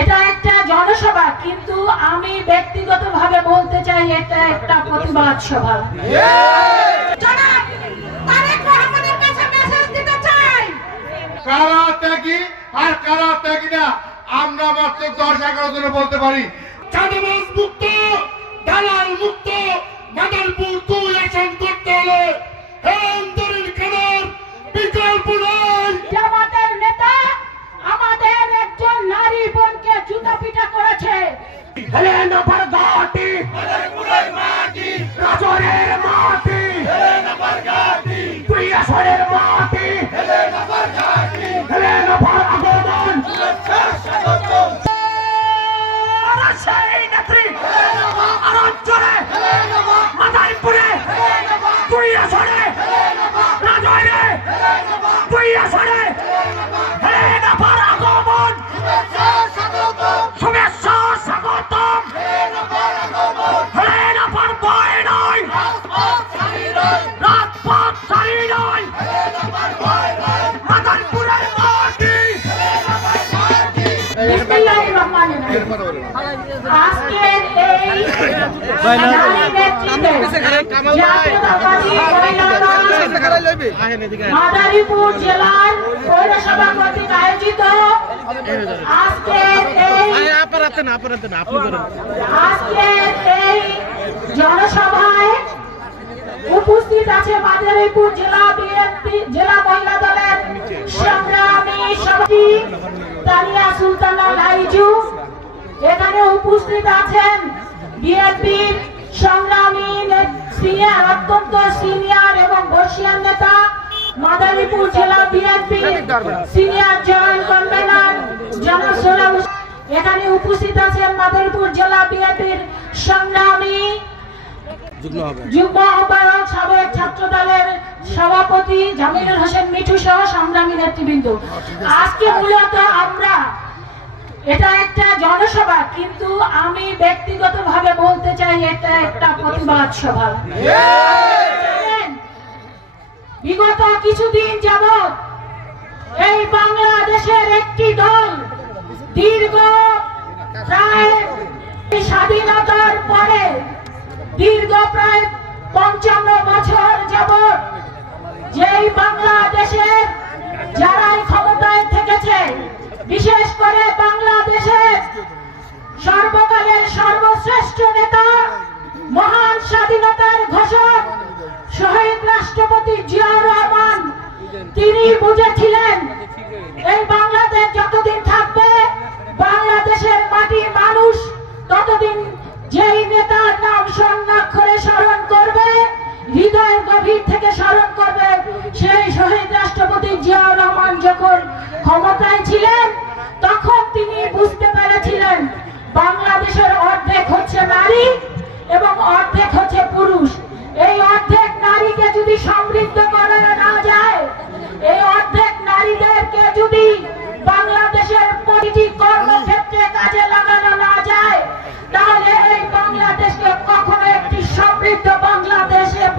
এটা একটা জনসভা কিন্তু আমি ব্যক্তিগতভাবে বলতে চাই এটা একটা প্রতিবাদ সভা। জনাব তারেক রহমানের কাছে মেসেজ দিতে চাই। কারা ত্যাগী আর কারা ত্যাগী না আমরা মাত্র দশ এগারো জনে বলতে পারি। চাঁদাবাজ মুক্ত দালাল মুক্ত মাদারপুর দুই আসন করতে হলে অন্তরীণ খেলার বিকল্প নয়। জামাতের নেতা আমাদের একজন নারী বোনকে জুতা পিটা করেছে। হেলে নফর ঘাটি। রাজরের মাটি। দুই আসরের মাটি। হেলে নফর আগমন। রাজশাহী নেত্রী। আর মাদারীপুরে। দুই আসরে দুই আসরে মাদারীপুর জেলার পৌরসভা কর্তৃক আয়োজিত আজকের এই জনসভায় উপস্থিত আছে মাদারীপুর জেলা বিএনপি, জেলা মহিলা দলের সংগ্রামী সভাপতি তানিয়া সুলতানা লাইজু। এখানে উপস্থিত আছেন বিএনপির সংগ্রামী সিনিয়র, অত্যন্ত সিনিয়র এবং বর্ষিয়ান নেতা মাদারীপুর জেলা বিএনপি সিনিয়র জয়েন্ট কনভেনর জনাব এখানে উপস্থিত আছেন মাদারীপুর জেলা বিএনপির সংগ্রামী যুগ্ম আহ্বায়ক সাবেক ছাত্র দলের সভাপতি জামিলুল হোসেন মিঠু সহ সংগ্রামী নেতৃবৃন্দ। আজকে মূলত আমরা এটা একটা জনসভা কিন্তু আমি ব্যক্তিগতভাবে বলতে চাই এটা একটা প্রতিবাদ সভা। বিগত কিছুদিন যাবৎ এই বাংলাদেশের একটি দল দীর্ঘ প্রায় স্বাধীনতার পরে দীর্ঘ প্রায় পঞ্চান্ন বছর যাবৎ যেই বাংলাদেশের যারাই ক্ষমতায় থেকেছে, বিশেষ করে বাংলাদেশের সর্বকালের সর্বশ্রেষ্ঠ নেতা, মহান স্বাধীনতার ঘোষক শহীদ রাষ্ট্রপতি জিয়াউর রহমান, তিনি বুঝেছিলেন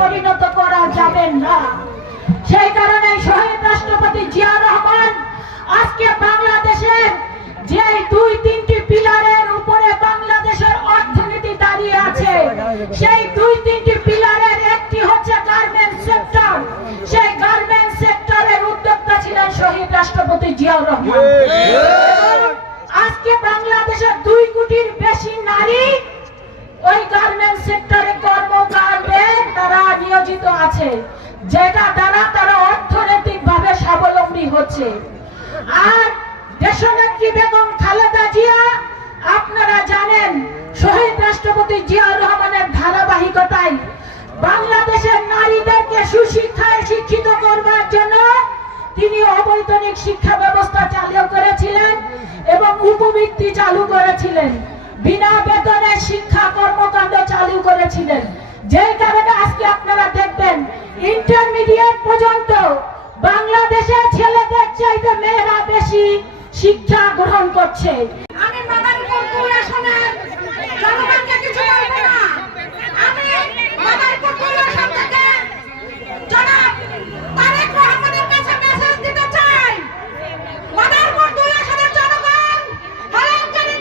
পরিণত করা যাবে না। সেই কারণে শহীদ রাষ্ট্রপতি জিয়া রহমান আজকে বাংলাদেশের যে দুই তিনটি পিলারের উপরে বাংলাদেশের অর্থনীতি দাঁড়িয়ে আছে সেই দুই তিনটি পিলারের একটি হচ্ছে গার্মেন্টস সেক্টর সেই গার্মেন্টস সেক্টরের উদ্যোক্তা ছিলেন শহীদ রাষ্ট্রপতি জিয়াউর রহমান। আজকে বাংলাদেশের দুই কোটির বেশি নারী ওই গার্মেন্টস সেক্টরে কর্মকাণ্ডে তারা নিয়োজিত আছে, যেটা দ্বারা তারা অর্থনৈতিক ভাবে স্বাবলম্বী হচ্ছে। আর দেশনেত্রী বেগম খালেদা জিয়া, আপনারা জানেন, শহীদ রাষ্ট্রপতি জিয়াউর রহমানের ধারাবাহিকতায় বাংলাদেশের নারীদেরকে সুশিক্ষায় শিক্ষিত করবার জন্য তিনি অবৈতনিক শিক্ষা ব্যবস্থা চালু করেছিলেন এবং উপবৃত্তি চালু করেছিলেন। বিনা বেতনে শিক্ষা কর্মকাণ্ড চালু করেছিলেন। যে কারণে আজকে আপনারা দেখবেন ইন্টারমিডিয়েট পর্যন্ত বাংলাদেশের ছেলেদের চাইতে মেয়েরা বেশি শিক্ষা গ্রহণ করছে আমি মাদারীপুর দুই আসনের জনগণকে কিছু বলব না আমি মাদারীপুর দুই আসন থেকে জনাব তারেক রহমানের কাছে মেসেজ দিতে চাই মাদারীপুর দুই আসনের জনগণ হলঙ্কারী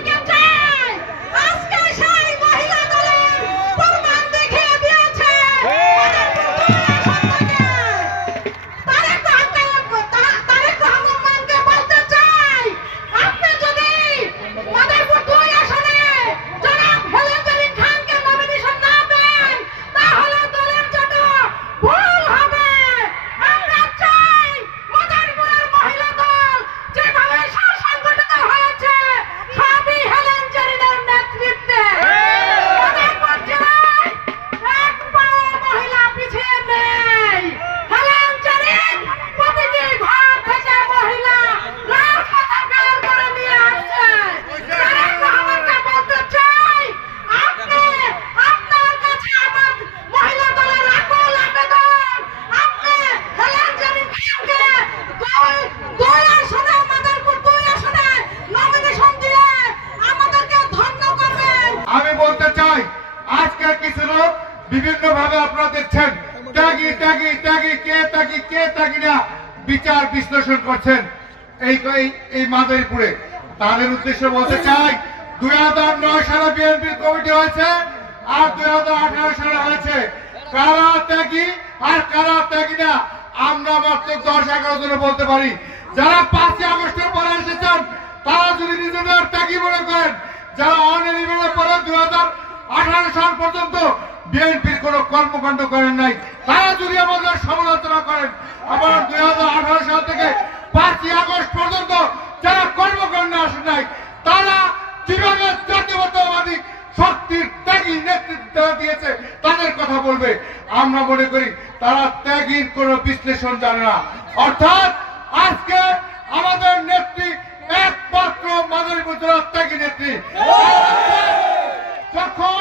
বিভিন্ন ভাবে আপনারা দেখছেন ত্যাগী ত্যাগী ত্যাগী কে ত্যাগী কে ত্যাগী না, বিচার বিশ্লেষণ করছেন এই- এই মাদারীপুরে। তাদের উদ্দেশ্যে বলতে চাই, দুই হাজার নয় সালে বিএনপির কমিটি হয়েছে আর দুই হাজার আঠারো সালে হয়েছে। কারা ত্যাগী আর কারা ত্যাগী না, আমরা মাত্র দশ এগারো জনে বলতে পারি। যারা পাঁচই আগস্টের পরে এসেছেন, তারা যদি নিজেদের ত্যাগী মনে করেন, যারা অনির্বাচনের পরে দুই হাজার আঠারো সাল পর্যন্ত বিএনপির কোন কর্মকাণ্ড করেন নাই। তারা যদি আমাদের সমালোচনা করেন, আবার দুই হাজার আঠারো সাল থেকে পাঁচই আগস্ট পর্যন্ত যারা কর্মকাণ্ডে আসেন নাই, তারা কীভাবে জাতীয়তাবাদী শক্তির ত্যাগী নেতৃত্ব দিয়েছে, তাদের কথা বলবে। আমরা মনে করি তারা ত্যাগীর কোন বিশ্লেষণ জানে না। অর্থাৎ আজকে আমাদের নেত্রী একমাত্র মাদারীপুর জেলার ত্যাগী নেত্রী। যখন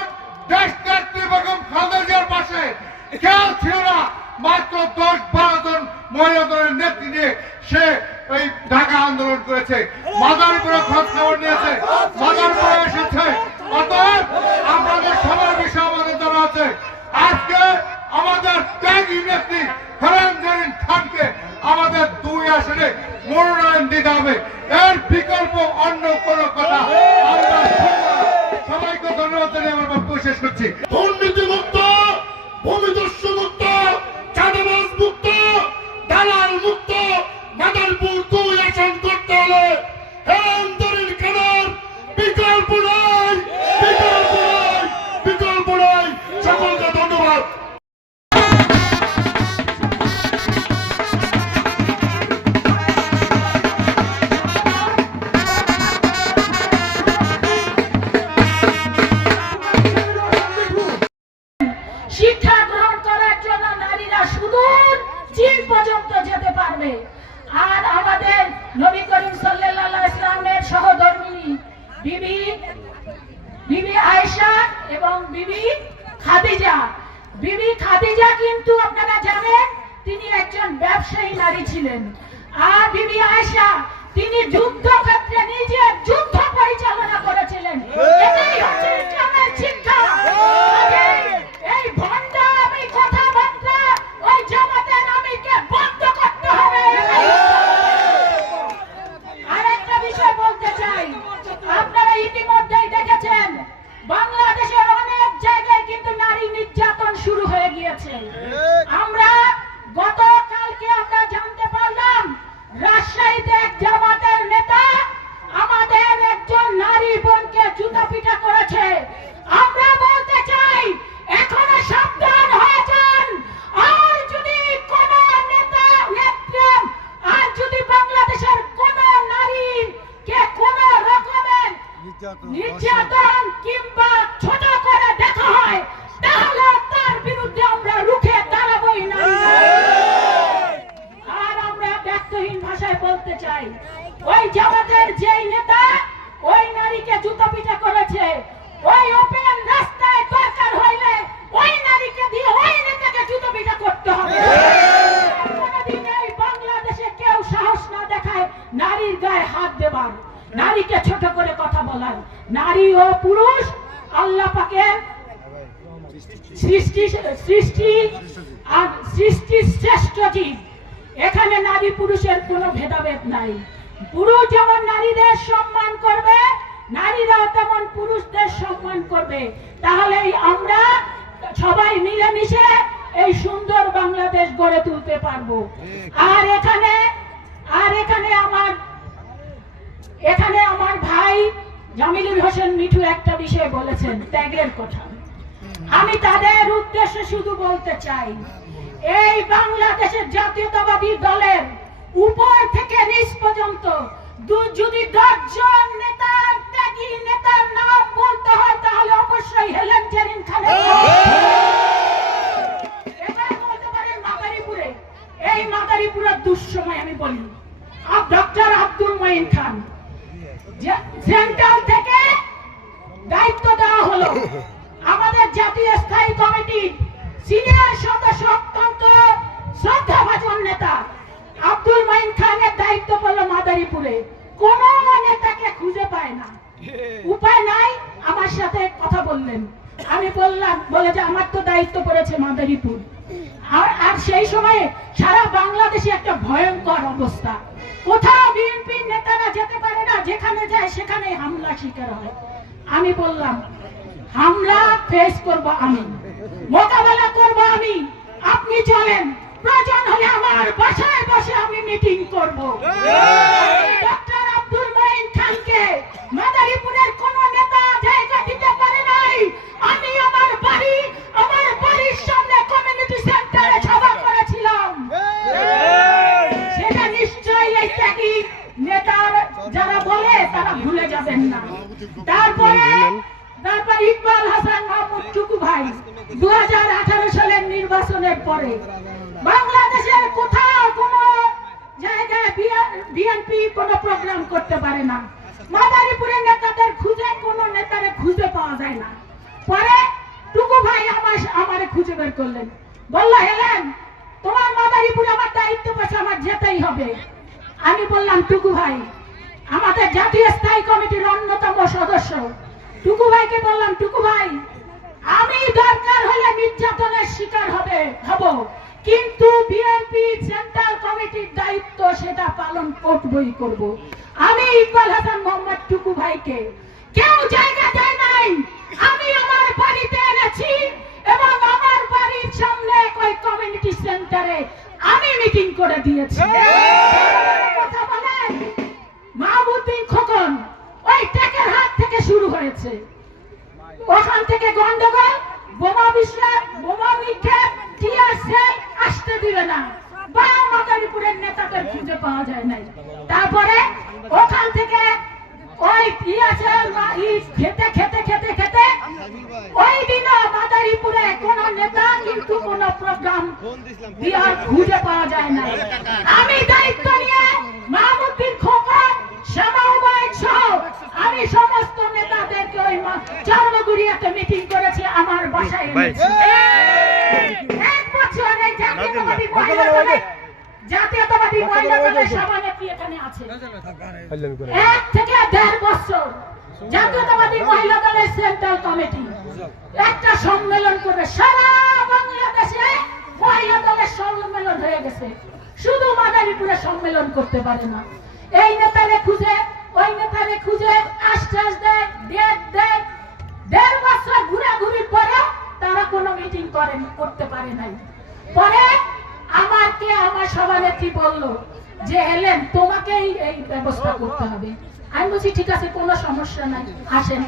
বিবি বিবি আয়েশা এবং বিবি খাদিজা। বিবি খাদিজা কিন্তু আপনারা জানেন তিনি একজন ব্যবসায়ী নারী ছিলেন। আর বিবি আয়েশা তিনি যুদ্ধক্ষেত্রে নিজে যুদ্ধ পরিচালনা করেছিলেন। এটাই হচ্ছে ইসলামের শিক্ষা কাজেই এই ভণ্ডামি কথাবার্তা ওই জামাতের আমিরকে বন্ধ করতে হবে আরেকটা বিষয় বলতে চাই আপনারা ইতিমধ্যেই দেখেছেন বাংলাদেশের অনেক জায়গায় কিন্তু নারী নির্যাতন শুরু হয়ে বলতে চাই। ওই জামাতের যেই নেতা, ওই নারীকে জুতো পিটা করেছে। ওই ওপেন রাস্তায় দরকার হইলে ওই নারীকে দিয়ে ওই নেতাকে জুতো পিটা করতে হবে। নারীর গায়ে হাত দেবার। নারীকে ছোট করে কথা বলার। নারী ও পুরুষ, আল্লাহ পাকের সৃষ্টি সৃষ্টি আর সৃষ্টি শ্রেষ্ঠ জীব। এখানে নারী পুরুষের কোনো ভেদাভেদ নাই। পুরুষ যেমন নারীদের সম্মান করবে, নারীরাও তেমন পুরুষদের সম্মান করবে। তাহলেই আমরা সবাই মিলেমিশে এই সুন্দর বাংলাদেশ গড়ে তুলতে পারব। আর এখানে আর এখানে আমার এখানে আমার ভাই জামিলুল হোসেন মিঠু একটা বিষয় বলেছেন, ত্যাগের কথা। আমি তাদের উদ্দেশ্যে শুধু বলতে চাই এই বাংলাদেশের জাতীয়তাবাদী দলের উপর থেকে নিচ পর্যন্ত যদি দশজন নেতার ত্যাগী নেতার নাম বলতে হয়, তাহলে অবশ্যই হেলেন জেরিন খানের নাম। এবার বলতে পারেন মাদারীপুরে এই মাদারীপুরের দুঃসময় আমি বলি ডক্টর আব্দুল মঈন খান যে- সেন্ট্রাল থেকে দায়িত্ব দেওয়া হলো আমাদের জাতীয় স্থায়ী কমিটি সিনিয়র সদস্য অত্যন্ত শ্রদ্ধাভাজন নেতা আব্দুল মাইন খানের দায়িত্ব পেল মাদারীপুরে কোন নেতাকে খুঁজে পায় না উপায় নাই আমার সাথে কথা বললেন আমি বললাম বলে যে আমার তো দায়িত্ব পড়েছে মাদারীপুর আর আর সেই সময়ে সারা বাংলাদেশে একটা ভয়ঙ্কর অবস্থা। কোথাও বিএনপি নেতারা যেতে পারে না যেখানে যায় সেখানে হামলা শিকার হয়। আমি বললাম হামলা ফেস করব আমি মোকাবেলা করব আমি আপনি চলেন প্রয়োজন হলে আমার বাসায় বসে আমি মিটিং করব। ডক্টর আব্দুল মঈন খানকে মাদারীপুরের তারপরে তারপর ইকবাল হাসান মাহমুদ টুকু ভাই দু সালের নির্বাচনের পরে বাংলাদেশের কোথাও কোনো বিএনপি কোনো প্রোগ্রাম করতে পারে না। মাদারীপুরের নেতাদের খুঁজে কোনো নেতারে খুঁজে পাওয়া যায় না। পরে টুকু ভাই আমার, আমারে খুঁজে বের করলেন। বলল, হেলেন, তোমার মাদারীপুরে আমার দায়িত্ব পাশে আমার যেতেই হবে। আমি বললাম, টুকু ভাই আমাদের জাতীয় স্থায়ী কমিটির অন্যতম সদস্য। টুকু ভাইকে বললাম টুকু ভাই আমি দরকার হলে নির্যাতনের শিকার হবে হব। কিন্তু বিএনপি সেন্ট্রাল কমিটির দায়িত্ব সেটা পালন করবই করব। আমি ইকবাল হাসান মোহাম্মদ টুকু ভাইকে। কেউ জায়গা দেয় নাই। আমি আমার বাড়িতে এনেছি এবং আমার বাড়ির সামনে ওই কমিউনিটি সেন্টারে আমি মিটিং করে দিয়েছি। কথা বলেন। মাহবুদ্দিন খোকন ওই টেকের হাত থেকে শুরু হয়েছে। ওখান থেকে গন্ডগোল বোমা বিস্ফোরণ বোমা নিক্ষেপ টিয়ার আসতে দিবে না। বা মাদারীপুরের নেতাদের খুঁজে পাওয়া যায় নাই। তারপরে ওখান থেকে ওই টিয়ার খেতে খেতে খেতে খেতে ওই দিনও মাদারীপুরে কোন নেতা কিন্তু কোন প্রোগ্রাম খুঁজে পাওয়া যায় না আমি দায়িত্ব নিয়ে মাহমুদ্দিন খোকন শ্যামা উবায়ক সহ আমি সমস্ত নেতাদেরকে ওই চর্মগুড়িয়াতে মিটিং করেছি আমার বাসায় এনেছি। এক বছর এই জাতীয়তাবাদী মহিলা দলের জাতীয়তাবাদী মহিলা দলের সভানেত্রী এখানে আছে। এক থেকে দেড় বছর জাতীয়তাবাদী মহিলা দলের সেন্ট্রাল কমিটি একটা সম্মেলন করবে সারা বাংলাদেশে মহিলা দলের সম্মেলন হয়ে গেছে। শুধু মাদারীপুরে সম্মেলন করতে পারে না। এই নেতারে খুঁজে ওই নেতারে খুঁজে আশ্বাস দেয় ডেট দেয়। দেড় বছর ঘুরাঘুরির পরে তারা কোনো মিটিং করেন করতে পারে নাই। পরে আমাকে আমার সভানেত্রী বলল যে এলেন তোমাকেই এই ব্যবস্থা করতে হবে। আমি বলছি ঠিক আছে কোনো সমস্যা নাই আসেন।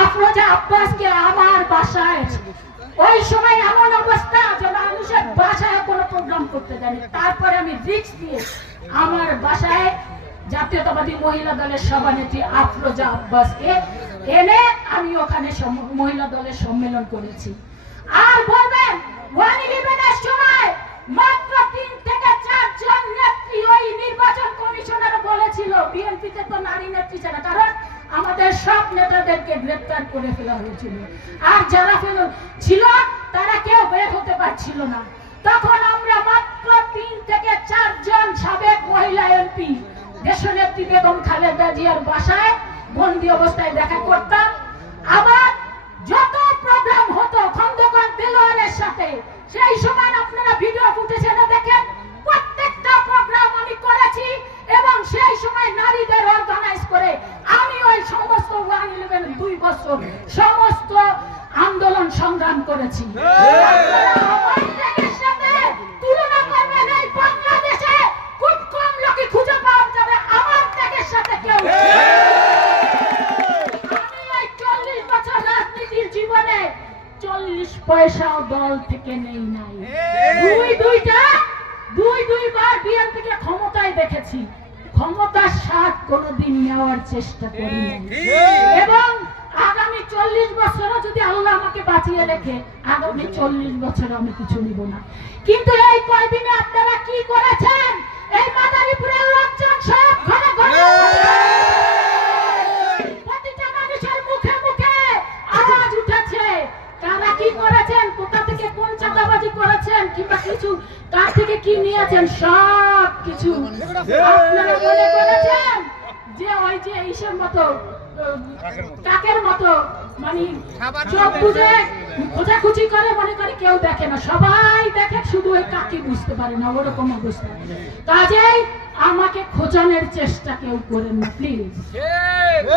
আফরোজা আব্বাসকে আমার বাসায় ওই সময় এমন অবস্থা যে মানুষের বাসায় প্রোগ্রাম করতে দেয়নি তারপরে আমি রিক্স দিয়ে আমার বাসায় জাতীয়তাবাদী মহিলা দলের সভানেত্রী আফরোজা আব্বাসকে এনে আমি ওখানে মহিলা দলের সম্মেলন করেছি। আর বলবেন সময় মাত্র তিন থেকে চারজন নেত্রী ওই নির্বাচন কমিশনার বলেছিল, বিএনপিতে তো নারী নেত্রী ছাড়া, কারণ আমাদের সব নেতাদেরকে গ্রেপ্তার করে ফেলা হয়েছিল। আর যারা ছিল, তারা কেউ বের হতে পারছিল না। তখন আমরা মাত্র তিন থেকে চারজন সাবেক মহিলা এমপি দেশনেত্রী বেগম খালেদা জিয়ার বাসায় বন্দি অবস্থায় দেখা করতাম। আবার যত প্রোগ্রাম হতো খন্দকার দেলোয়ারের সাথে সেই সময় আপনারা ভিডিও ফুটেজে দেখেন প্রত্যেকটা প্রোগ্রাম আমি করেছি এবং সেই সময় নারীদের অর্গানাইজ করে আমি ওই সমস্ত ওয়ান ইলেভেন দুই বছর সমস্ত আন্দোলন সংগ্রাম করেছি আপনারা আমার ত্যাগের সাথে তুলনা করবেন এই বাংলাদেশে খুব কম লোকই খুঁজে পাওয়া যাবে আমার ত্যাগের সাথে কেউ আমি এই চল্লিশ বছর রাজনীতির জীবনে চল্লিশ পয়সাও দল থেকে নেই নাই। দুই দুইটা দুই দুইবার বিএনপিকে ক্ষমতায় দেখেছি। ক্ষমতার স্বাদ কোনোদিন নেওয়ার চেষ্টা করি এবং আগামী চল্লিশ বছরও যদি আল্লাহ আমাকে বাঁচিয়ে রেখে আগামী চল্লিশ বছর আমি কিছু নিব না। কিন্তু এই কয়দিনে আপনারা কি করেছেন? এই মাদারীপুরের লোকজন সব ঘরে ঘরে চাঁদাবাজি করেছেন কিংবা কিছু কার থেকে কি নিয়েছেন? সব কিছু। আপনারা মনে করেছেন যে ওই যে ইসের মতো কাকের মতো মানে চোখ বুঝে খোঁজাখুঁজি করে মনে করে কেউ দেখে না। সবাই দেখে শুধু ওই কাকি বুঝতে পারে না ওরকম অবস্থা। কাজেই আমাকে খোঁজানোর চেষ্টা কেউ করেন না প্লিজ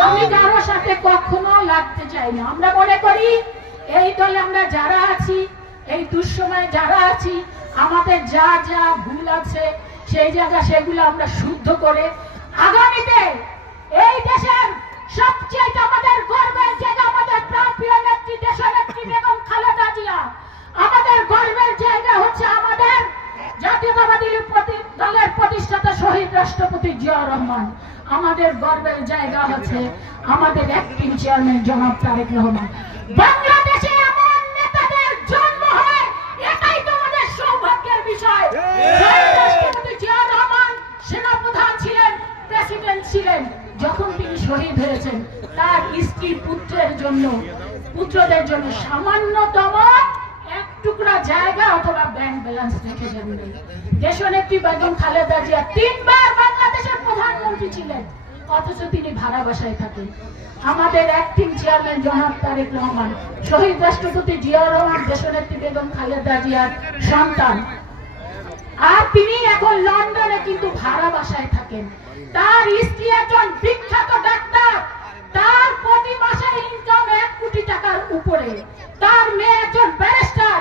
আমি কারও সাথে কখনো লাগতে চাই না। আমরা মনে করি এই দলে আমরা যারা আছি এই দুঃসময়ে যারা আছি, আমাদের যা যা ভুল আছে, সেই জায়গা সেগুলো আমরা শুদ্ধ করে আগামীতে এই দেশের সবচেয়ে আমাদের গর্বের জায়গা, আমাদের প্রাণপ্রিয় নেত্রী দেশনেত্রী বেগম খালেদা জিয়া। আমাদের গর্বের জায়গা হচ্ছে আমাদের জাতীয়তাবাদী দলের প্রতিষ্ঠাতা শহীদ রাষ্ট্রপতি জিয়াউর রহমান। আমাদের গর্বের জায়গা হচ্ছে আমাদের অ্যাক্টিং চেয়ারম্যান জনাব তারেক রহমান। সামান্যতম এক টুকরা জায়গা অথবা ব্যাংক ব্যালেন্স রেখে যান নাই দেশনেত্রী বেগম খালেদা জিয়া তিনবার বাংলাদেশের প্রধানমন্ত্রী ছিলেন, অথচ তিনি ভাড়া বাসায় থাকেন। আমাদের অ্যাক্টিং চেয়ারম্যান জনাব তারেক রহমান, শহীদ রাষ্ট্রপতি জিয়াউর রহমান দেশনেত্রী বেগম খালেদা জিয়ার সন্তান। আর তিনি এখন লন্ডনে কিন্তু ভাড়া বাসায় থাকেন। তার স্ত্রী একজন বিখ্যাত ডাক্তার তার প্রতি মাসে ইনকাম এক কোটি টাকার উপরে। তার মেয়ে একজন ব্যারিস্টার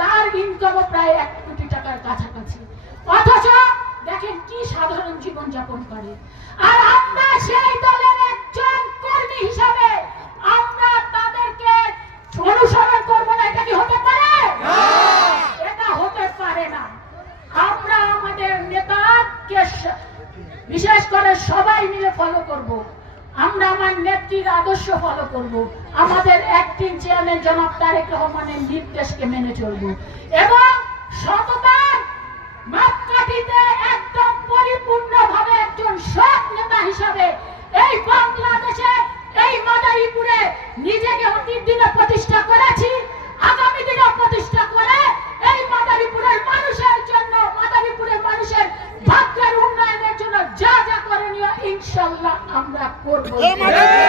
তার ইনকাম প্রায় এক কোটি টাকার কাছাকাছি। অথচ দেখেন কি সাধারণ জীবন যাপন করে। আর আমরা সেই দলের একজন কর্মী হিসাবে আমরা তাদেরকে অনুসরণ করব না এটা কি হতে পারে? এটা হতে পারে না। আমরা আমাদের নেতাকে বিশেষ করে সবাই মিলে ফলো করব। আমরা আমার নেত্রীর আদর্শ ফলো করব। আমাদের অ্যাক্টিং চেয়ারম্যান জনাব তারেক রহমানের নির্দেশকে মেনে চলব এবং শতবার মাপকাঠিতে একদম পরিপূর্ণভাবে একজন সৎ নেতা হিসাবে এই বাংলাদেশে, এই মাদারীপুরে নিজেকে অতীত প্রতিষ্ঠা করেছি É Madureira!